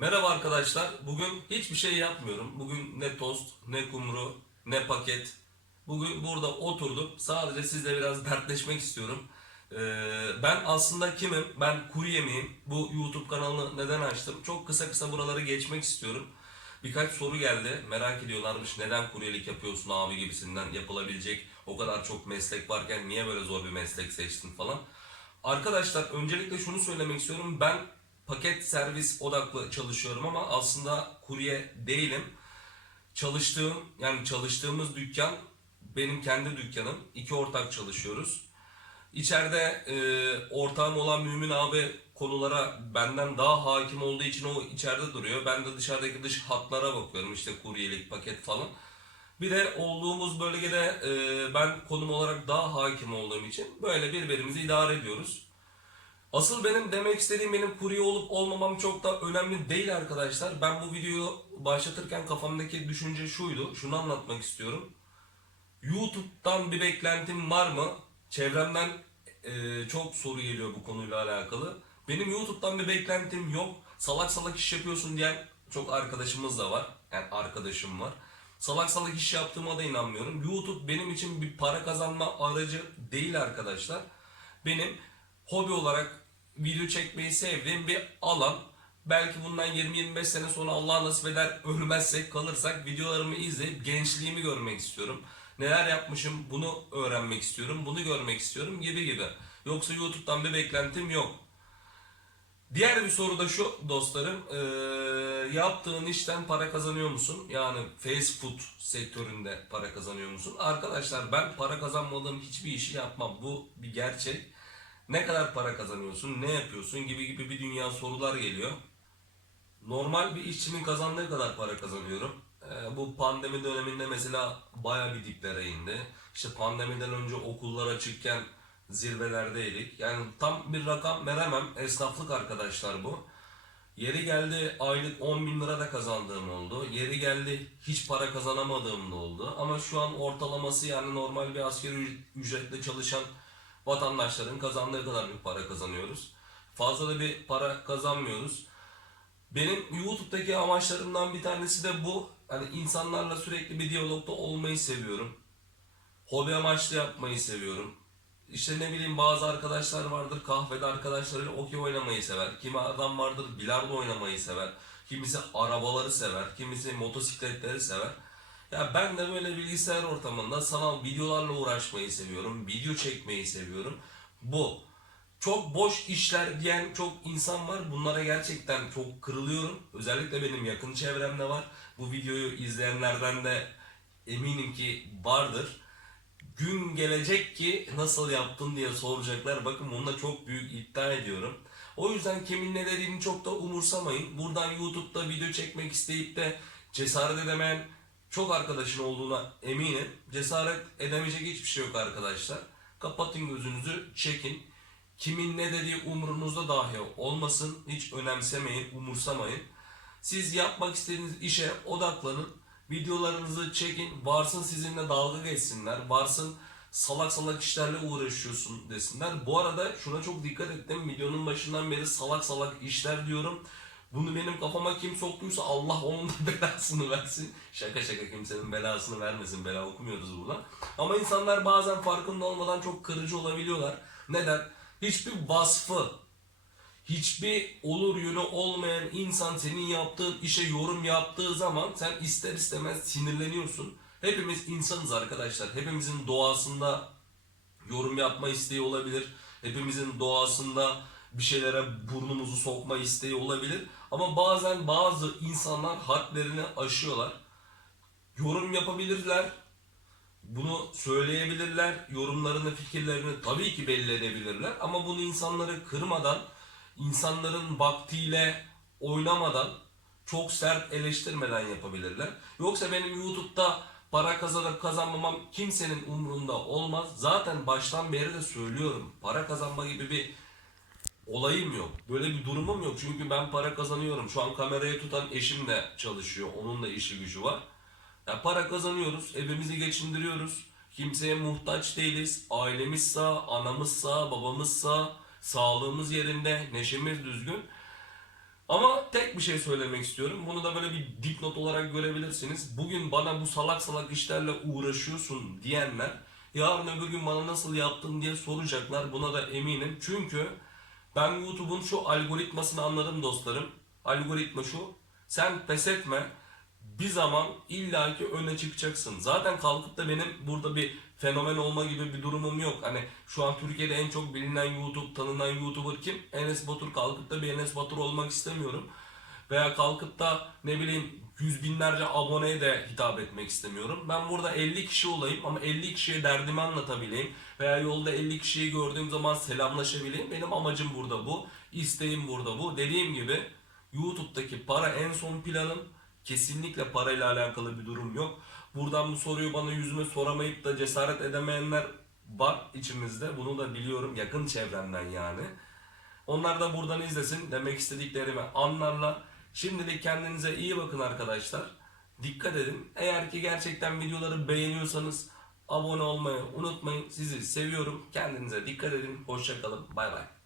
Merhaba arkadaşlar. Bugün hiçbir şey yapmıyorum. Bugün ne tost, ne kumru, ne paket. Bugün burada oturdum. Sadece sizle biraz dertleşmek istiyorum. Ee, ben aslında kimim? Ben kuru yemeğim. Bu YouTube kanalını neden açtım? Çok kısa kısa buraları geçmek istiyorum. Birkaç soru geldi. Merak ediyorlarmış. Neden kuryelik yapıyorsun abi gibisinden yapılabilecek o kadar çok meslek varken niye böyle zor bir meslek seçtin falan. Arkadaşlar öncelikle şunu söylemek istiyorum. Ben paket servis odaklı çalışıyorum ama aslında kurye değilim. Çalıştığım yani çalıştığımız dükkan benim kendi dükkanım. İki ortak çalışıyoruz. İçeride e, ortağım olan Mümin abi konulara benden daha hakim olduğu için o içeride duruyor. Ben de dışarıdaki dış hatlara bakıyorum işte kuryelik, paket falan. Bir de olduğumuz bölgede e, ben konum olarak daha hakim olduğum için böyle birbirimizi idare ediyoruz. Asıl benim demek istediğim benim kurye olup olmamam çok da önemli değil arkadaşlar. Ben bu videoyu başlatırken kafamdaki düşünce şuydu. Şunu anlatmak istiyorum. YouTube'dan bir beklentim var mı? Çevremden e, çok soru geliyor bu konuyla alakalı. Benim YouTube'dan bir beklentim yok. Salak salak iş yapıyorsun diyen çok arkadaşımız da var. Yani arkadaşım var. Salak salak iş yaptığıma da inanmıyorum. YouTube benim için bir para kazanma aracı değil arkadaşlar. Benim hobi olarak video çekmeyi sevdiğim bir alan. Belki bundan 20-25 sene sonra Allah nasip eder ölmezsek kalırsak videolarımı izleyip gençliğimi görmek istiyorum. Neler yapmışım bunu öğrenmek istiyorum, bunu görmek istiyorum gibi gibi. Yoksa YouTube'dan bir beklentim yok. Diğer bir soru da şu dostlarım. Eee, yaptığın işten para kazanıyor musun? Yani fast food sektöründe para kazanıyor musun? Arkadaşlar ben para kazanmadığım hiçbir işi yapmam. Bu bir gerçek. Ne kadar para kazanıyorsun, ne yapıyorsun gibi gibi bir dünya sorular geliyor. Normal bir işçinin kazandığı kadar para kazanıyorum. Ee, bu pandemi döneminde mesela baya bir diplere indi. İşte pandemiden önce okullar açıkken zirvelerdeydik. Yani tam bir rakam veremem. Esnaflık arkadaşlar bu. Yeri geldi aylık 10 bin lira da kazandığım oldu. Yeri geldi hiç para kazanamadığım da oldu. Ama şu an ortalaması yani normal bir asgari ücretle çalışan vatandaşların kazandığı kadar bir para kazanıyoruz. Fazla da bir para kazanmıyoruz. Benim YouTube'daki amaçlarımdan bir tanesi de bu. Hani insanlarla sürekli bir diyalogda olmayı seviyorum. Hobi amaçlı yapmayı seviyorum. İşte ne bileyim bazı arkadaşlar vardır kahvede arkadaşlarıyla okey oynamayı sever. Kimi adam vardır bilardo oynamayı sever. Kimisi arabaları sever. Kimisi motosikletleri sever. Ya ben de böyle bilgisayar ortamında sanal videolarla uğraşmayı seviyorum. Video çekmeyi seviyorum. Bu. Çok boş işler diyen çok insan var. Bunlara gerçekten çok kırılıyorum. Özellikle benim yakın çevremde var. Bu videoyu izleyenlerden de eminim ki vardır. Gün gelecek ki nasıl yaptın diye soracaklar. Bakın bununla çok büyük iddia ediyorum. O yüzden kimin ne dediğini çok da umursamayın. Buradan YouTube'da video çekmek isteyip de cesaret edemeyen çok arkadaşın olduğuna eminim. Cesaret edemeyecek hiçbir şey yok arkadaşlar. Kapatın gözünüzü, çekin. Kimin ne dediği umurunuzda dahi olmasın. Hiç önemsemeyin, umursamayın. Siz yapmak istediğiniz işe odaklanın. Videolarınızı çekin. Varsın sizinle dalga geçsinler. Varsın salak salak işlerle uğraşıyorsun desinler. Bu arada şuna çok dikkat ettim. Videonun başından beri salak salak işler diyorum. Bunu benim kafama kim soktuysa Allah onun da belasını versin. Şaka şaka kimsenin belasını vermesin. Bela okumuyoruz burada. Ama insanlar bazen farkında olmadan çok kırıcı olabiliyorlar. Neden? Hiçbir vasfı, hiçbir olur yönü olmayan insan senin yaptığın işe yorum yaptığı zaman sen ister istemez sinirleniyorsun. Hepimiz insanız arkadaşlar. Hepimizin doğasında yorum yapma isteği olabilir. Hepimizin doğasında bir şeylere burnumuzu sokma isteği olabilir. Ama bazen bazı insanlar hadlerini aşıyorlar. Yorum yapabilirler. Bunu söyleyebilirler. Yorumlarını, fikirlerini tabii ki belli edebilirler. Ama bunu insanları kırmadan, insanların vaktiyle oynamadan, çok sert eleştirmeden yapabilirler. Yoksa benim YouTube'da para kazanıp kazanmamam kimsenin umurunda olmaz. Zaten baştan beri de söylüyorum. Para kazanma gibi bir olayım yok. Böyle bir durumum yok. Çünkü ben para kazanıyorum. Şu an kamerayı tutan eşim de çalışıyor. Onun da işi gücü var. Ya para kazanıyoruz. Evimizi geçindiriyoruz. Kimseye muhtaç değiliz. Ailemiz sağ, anamız sağ, babamız sağ, sağlığımız yerinde, neşemiz düzgün. Ama tek bir şey söylemek istiyorum. Bunu da böyle bir dipnot olarak görebilirsiniz. Bugün bana bu salak salak işlerle uğraşıyorsun diyenler yarın öbür gün bana nasıl yaptın diye soracaklar. Buna da eminim. Çünkü ben YouTube'un şu algoritmasını anladım dostlarım. Algoritma şu. Sen pes etme. Bir zaman illaki öne çıkacaksın. Zaten kalkıp da benim burada bir fenomen olma gibi bir durumum yok. Hani şu an Türkiye'de en çok bilinen YouTube, tanınan YouTuber kim? Enes Batur. Kalkıp da bir Enes Batur olmak istemiyorum. Veya kalkıp da ne bileyim yüz binlerce aboneye de hitap etmek istemiyorum. Ben burada 50 kişi olayım ama 50 kişiye derdimi anlatabileyim. Veya yolda 50 kişiyi gördüğüm zaman selamlaşabileyim. Benim amacım burada bu. İsteğim burada bu. Dediğim gibi YouTube'daki para en son planım. Kesinlikle parayla alakalı bir durum yok. Buradan bu soruyu bana yüzüme soramayıp da cesaret edemeyenler var içimizde. Bunu da biliyorum yakın çevremden yani. Onlar da buradan izlesin. Demek istediklerimi anlarlar. Şimdilik kendinize iyi bakın arkadaşlar. Dikkat edin. Eğer ki gerçekten videoları beğeniyorsanız abone olmayı unutmayın. Sizi seviyorum. Kendinize dikkat edin. Hoşçakalın. Bay bay.